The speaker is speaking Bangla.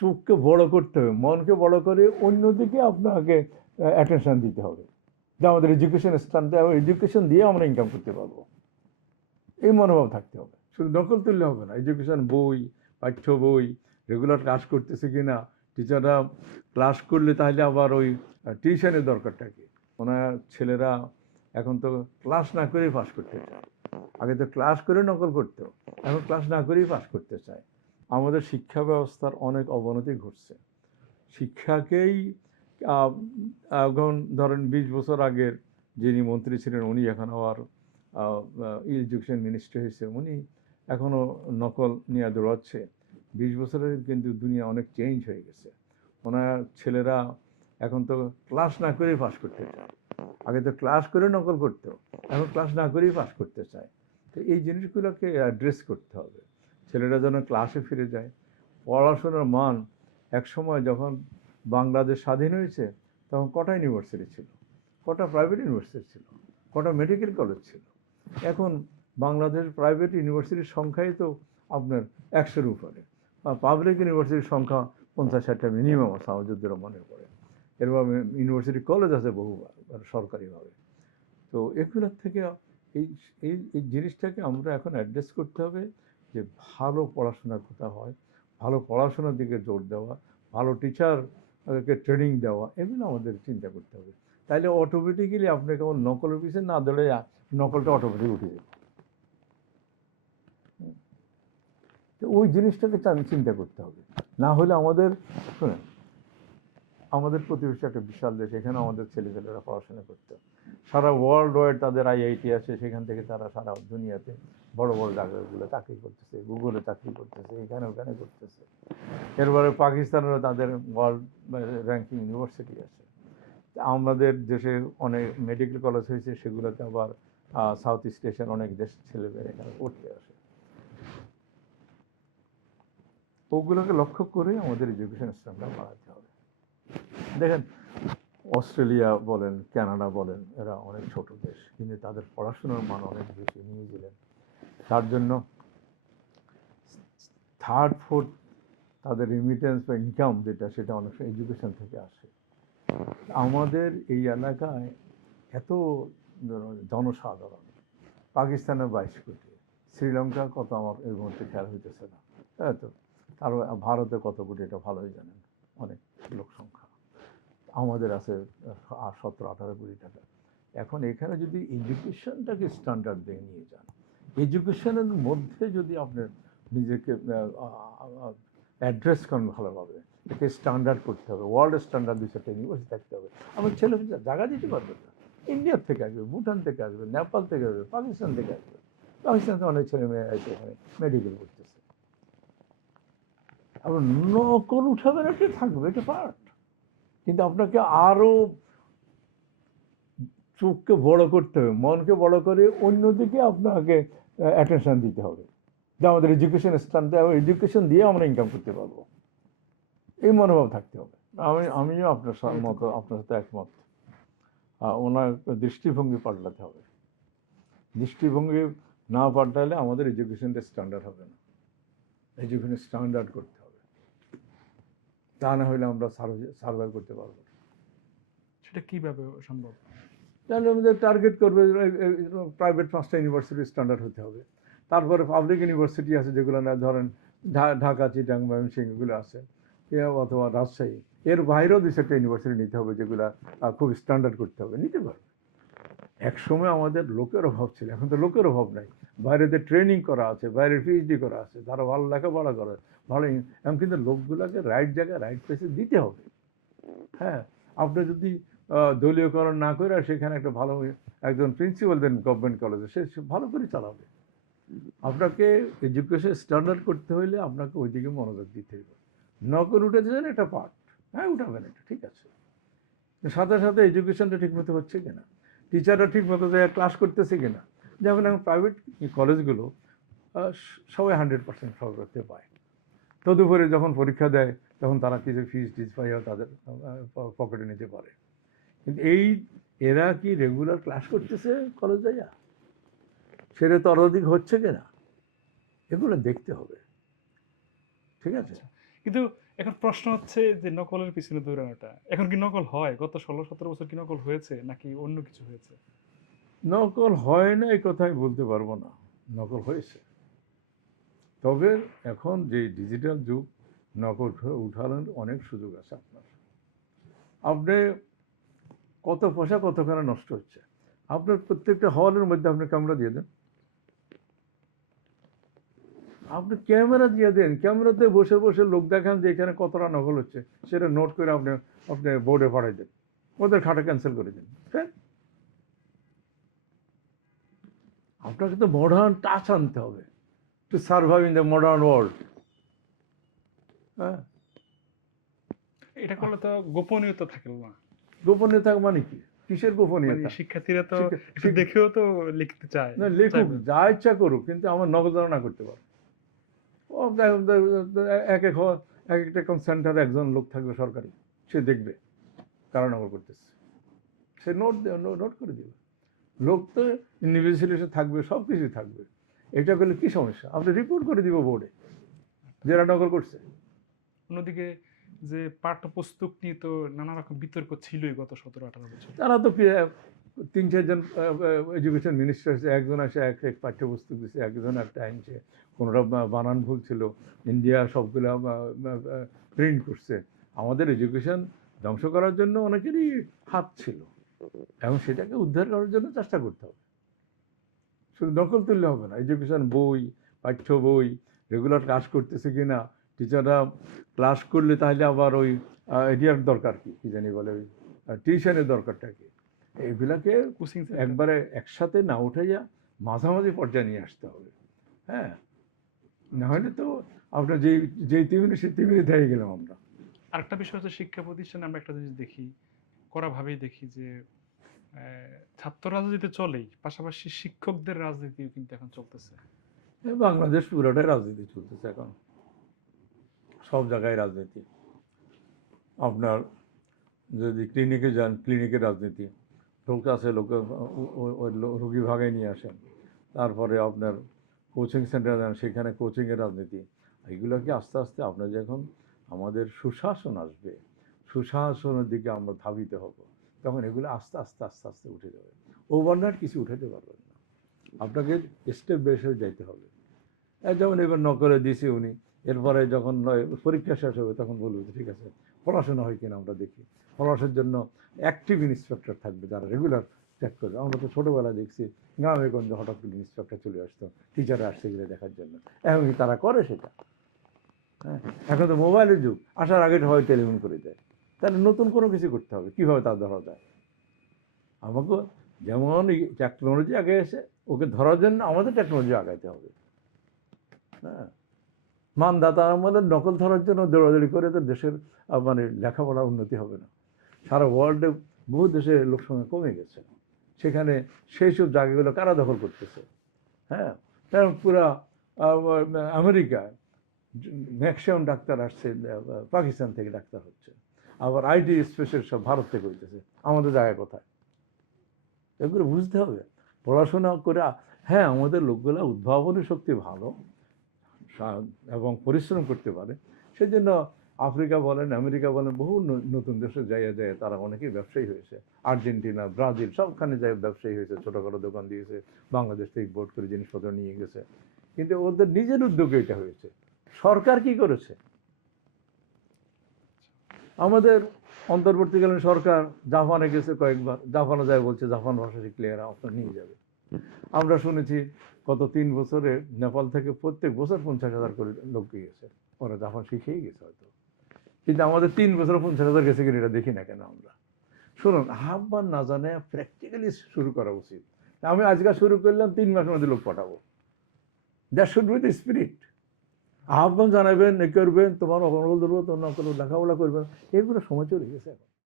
চোখকে বড় করতে হবে, মনকে বড় করে অন্যদিকে আপনাকে অ্যাটেনশন দিতে হবে। যে আমাদের এডুকেশন স্ট্যান্ডার্ড, এডুকেশন দিয়ে আমরা ইনকাম করতে পারবো, এই মনোভাব থাকতে হবে। শুধু নকল তুললে হবে না। এডুকেশন বই, পাঠ্য বই রেগুলার ক্লাস করতেছে কিনা, টিচাররা ক্লাস করলে তাহলে আবার ওই টিউশনের দরকারটা কি? ওনার ছেলেরা এখন তো ক্লাস না করেই পাস করতে চায়। আগে তো ক্লাস করে নকল করতো, এখন ক্লাস না করেই পাস করতে চায়। আমাদের শিক্ষা ব্যবস্থার অনেক অবনতি ঘটছে। শিক্ষাকেই এখন ধরেন 20 বছর আগের যিনি মন্ত্রী ছিলেন উনি এখন আবার এডুকেশন মিনিস্টার হয়েছে, উনি এখনও নকল নিয়ে দৌড়াচ্ছে। 20 বছরের কিন্তু দুনিয়া অনেক চেঞ্জ হয়ে গেছে। ওনার ছেলেরা এখন তো ক্লাস না করেই পাস করতে চায়। আগে তো ক্লাস করে নকল করতো, এখন ক্লাস না করেই পাস করতে চায়। তো এই জিনিসগুলোকে অ্যাড্রেস করতে হবে। ছেলেরা যেন ক্লাসে ফিরে যায়। পড়াশোনার মান, এক সময় যখন বাংলাদেশ স্বাধীন হয়েছে তখন কটা ইউনিভার্সিটি ছিল, কটা প্রাইভেট ইউনিভার্সিটি ছিল, কটা মেডিকেল কলেজ ছিল। এখন বাংলাদেশ প্রাইভেট ইউনিভার্সিটির সংখ্যাই তো আপনার 100-এর উপরে। পাবলিক ইউনিভার্সিটির সংখ্যা 50-60টা মিনিমাম আছে আমার যদ্দূর মনে পড়ে। এরপর ইউনিভার্সিটি কলেজ আছে বহুবার সরকারিভাবে। তো এগুলোর থেকে এই এই এই জিনিসটাকে আমরা এখন অ্যাড্রেস করতে হবে যে ভালো পড়াশোনা কোথা হয়, ভালো পড়াশোনার দিকে জোর দেওয়া, ভালো টিচারকে ট্রেনিং দেওয়া, এগুলো আমাদের চিন্তা করতে হবে। তাইলে অটোমেটিক্যালি আপনি কেমন নকলের পিছনে না দৌড়ে নকলটা অটোমেটিক উঠে যাবে। তো ওই জিনিসটাকে চিন্তা করতে হবে। না হলে আমাদের, শোনেন, আমাদের প্রতিবেশী একটা বিশাল দেশ, এখানে আমাদের ছেলেপেলেরা পড়াশোনা করতে, সারা ওয়ার্ল্ড ওয়াইড তাদের আইআইটি আছে, সেখান থেকে তারা সারা দুনিয়াতে বড় বড় জায়গাগুলো চাকরি করতেছে, গুগলে চাকরি করতেছে, এখানে ওখানে করতেছে। এরপরে পাকিস্তানেরও তাদের ওয়ার্ল্ড র্যাঙ্কিং ইউনিভার্সিটি আছে। আমাদের দেশে অনেক মেডিকেল কলেজ হয়েছে, সেগুলোতে আবার সাউথ ইস্ট এশিয়ার অনেক দেশ ছেলেমেয়েরা এখানে পড়তে আসে। ওগুলোকে লক্ষ্য করে আমাদের এডুকেশন স্ট্যান্ডার্ড বাড়াতে হবে। দেখেন, অস্ট্রেলিয়া বলেন, কানাডা বলেন, এরা অনেক ছোট দেশ, কিন্তু তাদের পড়াশোনার মান অনেক বেশি। নিউজিল্যান্ড, তার জন্য থার্ড ফোর্থ তাদের রিমিটেন্স বা ইনকাম যেটা, সেটা অনেক এডুকেশন থেকে আসে। আমাদের এই এলাকায় এত জনসাধারণ, পাকিস্তানের 22 কোটি, শ্রীলঙ্কা কত আমার এই মুহূর্তে খেয়াল হইতেছে না, তাই তো, আর ভারতে কত কোটি এটা ভালোই জানেন, অনেক লোক সংখ্যা। আমাদের আছে 17-18 কোটি টাকা। এখন এখানে যদি এডুকেশনটাকে স্ট্যান্ডার্ড দিয়ে নিয়ে যান, এডুকেশনের মধ্যে যদি আপনার নিজেকে অ্যাড্রেস করেন ভালোভাবে, একে স্ট্যান্ডার্ড করতে হবে, ওয়ার্ল্ড স্ট্যান্ডার্ড 2-4টা ইউনিভার্সিটি থাকতে হবে। আমার ছেলে জায়গা দিতে পারবে না, ইন্ডিয়ার থেকে আসবে, ভুটান থেকে আসবে, নেপাল থেকে আসবে, পাকিস্তান থেকে আসবে। পাকিস্তান থেকে অনেক ছেলে মেয়ে আছে এখানে মেডিকেল করতেছে। আবার নকল উঠাবেন, এটা থাকবে, এটা পার্ট। কিন্তু আপনাকে আরও চোখকে বড় করতে হবে, মনকে বড় করে অন্যদিকে আপনাকে অ্যাটেনশন দিতে হবে। যে আমাদের এডুকেশন স্ট্যান্ডার্ড, এডুকেশন দিয়ে আমরা ইনকাম করতে পারবো, এই মনোভাব থাকতে হবে। আমিও আপনার মতো, আপনার সাথে একমত। ওনার দৃষ্টিভঙ্গি পাল্টাতে হবে। দৃষ্টিভঙ্গি না পাল্টালে আমাদের এডুকেশনটা স্ট্যান্ডার্ড হবে না। এডুকেশন স্ট্যান্ডার্ড করতে হবে, তা না হলে আমরা সার্ভাইভ করতে পারবো না। সেটা কিভাবে সম্ভব? তাহলে আমাদের টার্গেট করবে প্রাইভেট 5টা ইউনিভার্সিটি স্ট্যান্ডার্ড হতে হবে। তারপরে পাবলিক ইউনিভার্সিটি আছে যেগুলো না, ধরেন ঢাকা, চিটাং, ময়মনসিংহ এগুলো আছে, অথবা রাজশাহী, এর বাইরেও 2-4টা ইউনিভার্সিটি নিতে হবে যেগুলো খুব স্ট্যান্ডার্ড করতে হবে, নিতে পারবে। একসময় আমাদের লোকের অভাব ছিল, এখন তো লোকের অভাব নাই। বাইরেতে ট্রেনিং করা আছে, বাইরে পিএইচডি করা আছে, তারা ভালো লেখাপড়া করে, ভালো। এখন কিন্তু লোকগুলোকে রাইট জায়গায় রাইট প্লেসে দিতে হবে। হ্যাঁ, আপনি যদি দলীয়করণ না করে সেখানে একটা ভালো একজন প্রিন্সিপাল দেন গভর্নমেন্ট কলেজে, সে ভালো করে চালাবে। আপনাকে এডুকেশন স্ট্যান্ডার্ড করতে হলে আপনাকে ওইদিকে মনোযোগ দিতে হবে। নকল উঠেছে যেন এটা পার্ট, হ্যাঁ উঠাবেন, এটা ঠিক আছে। সাথে সাথে এডুকেশনটা ঠিকমতো হচ্ছে কিনা, টিচাররা ঠিকমতো ক্লাস করতেছে কিনা। যেমন এখন প্রাইভেট কলেজগুলো সবাই 100% সরকারতে পায়, তদুপরি যখন পরীক্ষা দেয় তখন তারা কিছু ফিস টিস পাইও তাদের পকেটে নিতে পারে। কিন্তু এরা কি রেগুলার ক্লাস করতেছে কলেজ যাইয়া, সেটা তো অধিক হচ্ছে কিনা, এগুলো দেখতে হবে, ঠিক আছে। কিন্তু এখন প্রশ্ন হচ্ছে যে নকলের পিছনে দৌড়ানোটা, এখন কি নকল হয়? গত 16-17 বছর কি নকল হয়েছে নাকি অন্য কিছু হয়েছে? নকল হয় না এই কথা আমি বলতে পারবো না, নকল হয়েছে। তবে এখন যে ডিজিটাল যুগ, নকল উঠানোর অনেক সুযোগ আছে আপনার। আপনি কত পয়সা কতখানে নষ্ট হচ্ছে, আপনার প্রত্যেকটা হলের মধ্যে আপনি ক্যামেরা দিয়ে দেন, আপনি ক্যামেরা দিয়ে দেন, ক্যামেরাতে বসে বসে লোক দেখান যে এখানে কতটা নকল হচ্ছে, সেটা নোট করে আপনি আপনি বোর্ডে পাঠাই দেন, ওদের খাতা ক্যান্সেল করে দিন। হ্যাঁ, আপনাকে তো মডার্ন টাচ আনতে হবে to survive in the modern world. হ্যাঁ, এটা করলে তো গোপনীয়তা থাকলো না। গোপনীয়তা মানে কি? কিসের মানে গোপনীয়তা? শিক্ষার্থীরা তো একটু শিক্ষা- দেখেও তো লিখতে চায়। না, লেখুক, চাইবে। যা ইচ্ছা করুক, কিন্তু আমার নকল না করতে পারে। ও এক এক এক একটা সেন্টারে একজন লোক থাকবে সরকারি, সে দেখবে কারা নকল করতেছে, সে নোট করে দিবে। লোক তো ইনভেস্টিগেশন থাকবে, সব কিছুই থাকবে। এটা করলে কি সমস্যা? আপনি রিপোর্ট করে দিব বোর্ডে যারা নকল করছে। অন্যদিকে যে পাঠ্যপুস্তক নিয়ে তো নানা রকম বিতর্ক ছিলই গত 17-18 বছর। তারা তো 3-4 জন এডুকেশন মিনিস্টার আছে, একজন আসে এক এক পাঠ্যপুস্তক দিচ্ছে, একজন একটা আনছে, কোনোটা বানান ভুল ছিল, ইন্ডিয়া সবগুলো প্রিন্ট করছে। আমাদের এডুকেশন ধ্বংস করার জন্য অনেকেরই হাত ছিল, এবং সেটাকে উদ্ধার করার জন্য চেষ্টা করতে হবে। শুধু নকল তুললে হবে না, এডুকেশন বই, পাঠ্য বই রেগুলার ক্লাস করতেছে কিনা, টিচাররা ক্লাস করলে তাহলে আবার ওই এরিয়ার দরকার কি কি জানি বলে, ওই টিউশনের দরকারটা কি, এগুলাকে কোচিং একবারে একসাথে না উঠাইয়া মাঝামাঝি পর্যায়ে নিয়ে আসতে হবে। হ্যাঁ, না হলে তো আপনার যেই 3 মিনিট সেই 3 মিনিট হয়ে গেলাম আমরা। আরেকটা বিষয় হচ্ছে শিক্ষা প্রতিষ্ঠানে আমরা একটা জিনিস দেখি, কড়াভাবেই দেখি যে ছাত্র রাজনীতি চলেই, পাশাপাশি শিক্ষকদের রাজনীতিও কিন্তু এখন চলতেছে। বাংলাদেশ পুরোটাই রাজনীতি চলতেছে এখন, সব জায়গায় রাজনীতি। আপনার যদি ক্লিনিকে যান, ক্লিনিকের রাজনীতি, লোক আছে, লোক রোগী ভাগায় নিয়ে আসেন। তারপরে আপনার কোচিং সেন্টারে যান, সেখানে কোচিংয়ের রাজনীতি। এগুলোকে আস্তে আস্তে আপনার যখন আমাদের সুশাসন আসবে, সুশাসনের দিকে আমরা ধাবিত হব, তখন এগুলো আস্তে আস্তে আস্তে আস্তে উঠে যাবে। ওভারনাইট কিছু উঠাতে পারবেন না, আপনাকে স্টেপ বাই স্টেপ যাইতে হবে। যেমন এবার নকলে দিয়েছে উনি, এরপরে যখন পরীক্ষা শেষ হবে তখন বলবে যে ঠিক আছে, পড়াশোনা হয় কিনা আমরা দেখি। পড়াশোনার জন্য অ্যাক্টিভ ইন্সপেক্টর থাকবে যারা রেগুলার চেক করবে। আমরা তো ছোটোবেলায় দেখছি গ্রামে গঞ্জে হঠাৎ করে ইন্সপেক্টর চলে আসতো টিচাররা আসছে গেলে দেখার জন্য, এখন তারা করে সেটা। হ্যাঁ, এখন তো মোবাইলের যুগ, আসার আগে হয় টেলিফোন করে দেয়। তাহলে নতুন কোনো কিছু করতে হবে, কীভাবে তা ধরা যায়? আমাকে যেমন টেকনোলজি আগে এসে ওকে ধরার জন্য আমাদের টেকনোলজি আগাইতে হবে। হ্যাঁ, মানদাতা আমাদের নকল ধরার জন্য দৌড়াদৌড়ি করে তো দেশের মানে লেখাপড়া উন্নতি হবে না। সারা ওয়ার্ল্ডে বহু দেশে লোক সংখ্যা কমে গেছে, সেখানে সেই সব জায়গাগুলো কারা দখল করতেছে। হ্যাঁ, কারণ পুরা আমেরিকায় ম্যাক্সিমাম ডাক্তার আসছে পাকিস্তান থেকে, ডাক্তার হচ্ছে, আবার আইটি স্পেশালিস্ট সব ভারত থেকে হইতেছে। আমাদের জায়গায় কোথায়? এগুলো বুঝতে হবে, পড়াশোনা করে। হ্যাঁ, আমাদের লোকগুলো উদ্ভাবনী শক্তি ভালো এবং পরিশ্রম করতে পারে, সেজন্য আফ্রিকা বলেন, আমেরিকা বলেন, বহু নতুন দেশে যাইয়া যায় তারা অনেকেই ব্যবসায়ী হয়েছে। আর্জেন্টিনা, ব্রাজিল সবখানে যাই ব্যবসায়ী হয়েছে, ছোটোখাটো দোকান দিয়েছে, বাংলাদেশ থেকে ইম্পোর্ট করে জিনিসপত্র নিয়ে গেছে। কিন্তু ওদের নিজের উদ্যোগে এটা হয়েছে। সরকার কি করেছে? আমাদের অন্তর্বর্তীকালীন সরকার জাপানে গেছে কয়েকবার, জাপানে যায় বলছে জাপান ভাষা শিখলে এরা আপনার নিয়ে যাবে। আমরা শুনেছি গত 3 বছরে নেপাল থেকে প্রত্যেক বছর 50,000 করে লোক গেছে, ওরা জাপান শিখেই গেছে হয়তো। কিন্তু আমাদের 3 বছর 50,000 গেছে কিনা এটা দেখি না কেন আমরা? শুনুন, আহ্বান না জানে প্র্যাকটিক্যালি শুরু করা উচিত। আমি আজকাল শুরু করলাম, 3 মাসের মধ্যে লোক পাঠাবো। That should be the spirit. আহ্বান জানাবেন, এ করবেন, তোমার অকল ধরবো, তোমার নকল লেখাপড়া করবেন, এগুলো সময় চলে গেছে এখন।